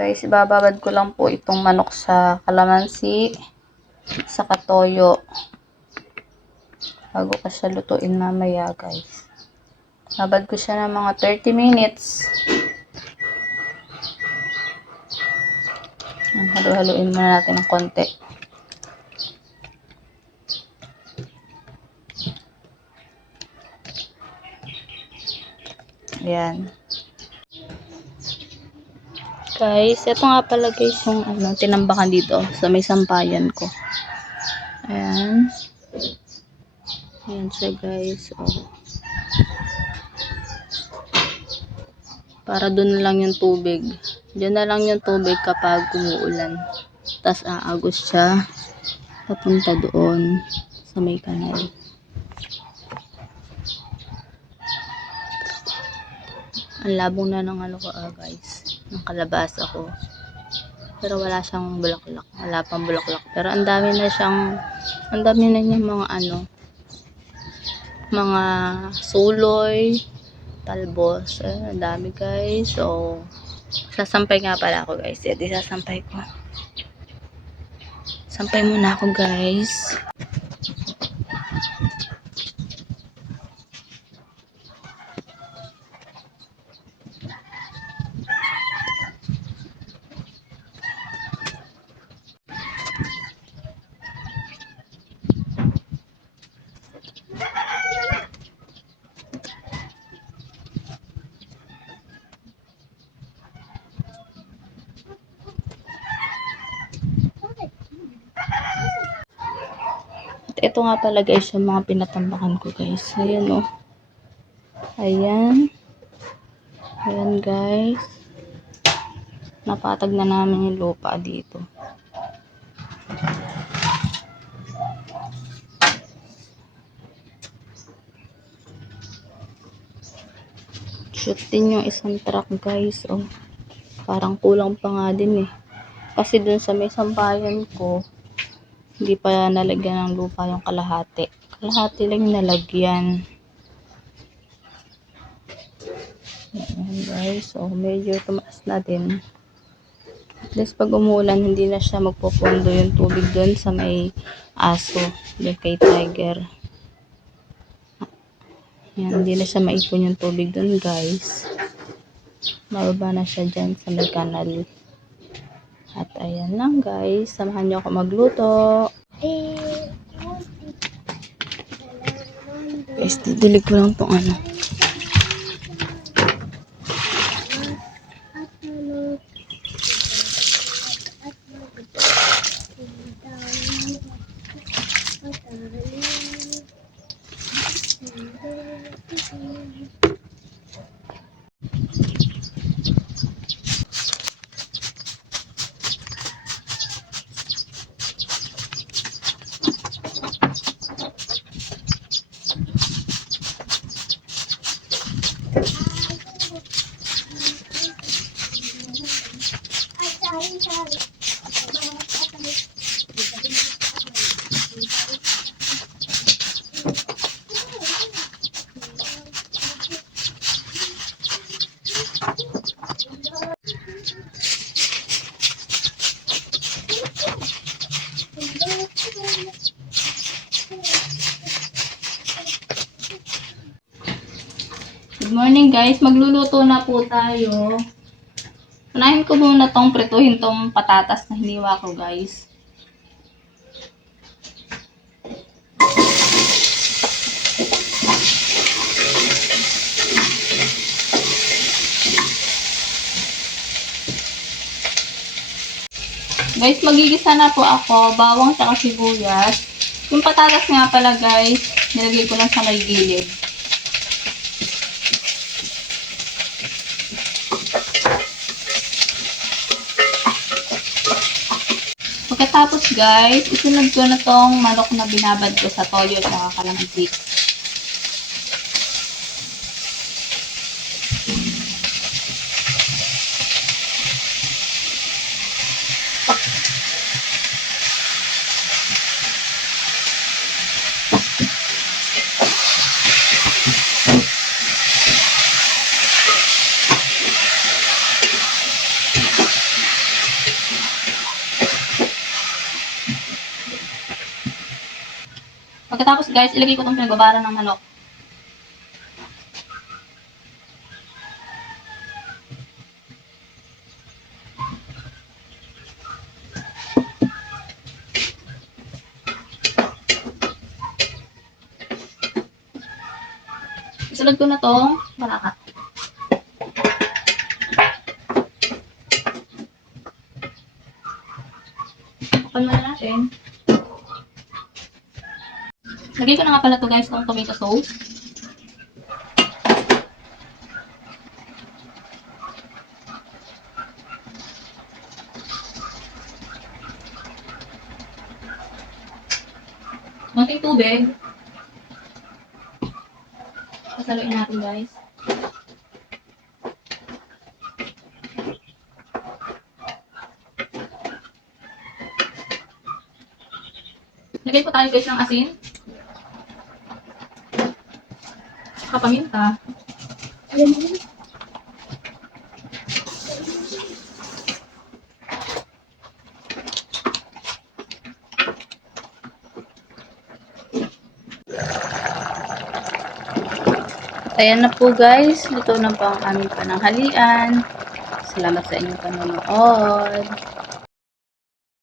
Guys, ibababad ko lang po itong manok sa kalamansi, sa katoyo. Bago ko siya lutuin mamaya, guys. Babad ko siya ng mga 30 minutes. Halo-haluin muna natin ng konti. Ayan. Guys, ito nga pala guys yung ano, tinambakan dito sa may sampayan ko. Ayan. Ayan siya guys. Oh. Para doon na lang yung tubig. Diyan na lang yung tubig kapag umuulan. Tapos aagos siya papunta doon sa may kanal. Ang labong na ng ano ko ah, guys. Ng kalabasa ko. Pero wala siyang bulaklak. Wala pang bulaklak. Pero ang dami na siyang, ang dami na niya mga ano, mga suloy, talbos. Eh, ang dami guys. So, sasampay nga pala ako guys. Ito sasampay ko. Sampay muna ako guys. Ito nga pala guys yung mga pinatambakan ko guys. Ayan o. Oh. Ayan. Ayan guys. Napatag na namin yung lupa dito. Shoot din yung isang truck guys. Oh. Parang kulang pa nga din eh. Kasi dun sa may sampayan ko, hindi pa nalagyan ng lupa yung kalahati. Kalahati lang nalagyan. Ayan guys, so medyo tumaas na din. At least pag umulan, hindi na siya magpopondo yung tubig doon sa may aso, doon kay tiger. Ayan, hindi na siya maipon yung tubig doon guys. Mababa na siya dyan sa may kanal. At ayan lang guys, samahan niyo ako magluto. Guys, didilig ko lang tong ano. Morning guys, magluluto na po tayo. Unahin ko muna tong prituhin tong patatas na hiniwa ko guys. Guys, magigisa na po ako, bawang at sibuyas. Yung patatas nga pala guys, nilagay ko lang sa may gilid. Pagkatapos guys, isunod ko na tong manok na binabad ko sa toyo at kalamansi. Pagkatapos guys, ilagay ko itong pinagbabara ng manok. Isunod ko na tong barakat. Open muna natin. Lagay ko na nga pala to guys ng tomato sauce. Konting tubig. Pasaluin natin guys. Lagay po tayo guys ng asin. Saka paminta. Ayan na po guys, luto na po ang aming pananghalian. Salamat sa inyong panonood.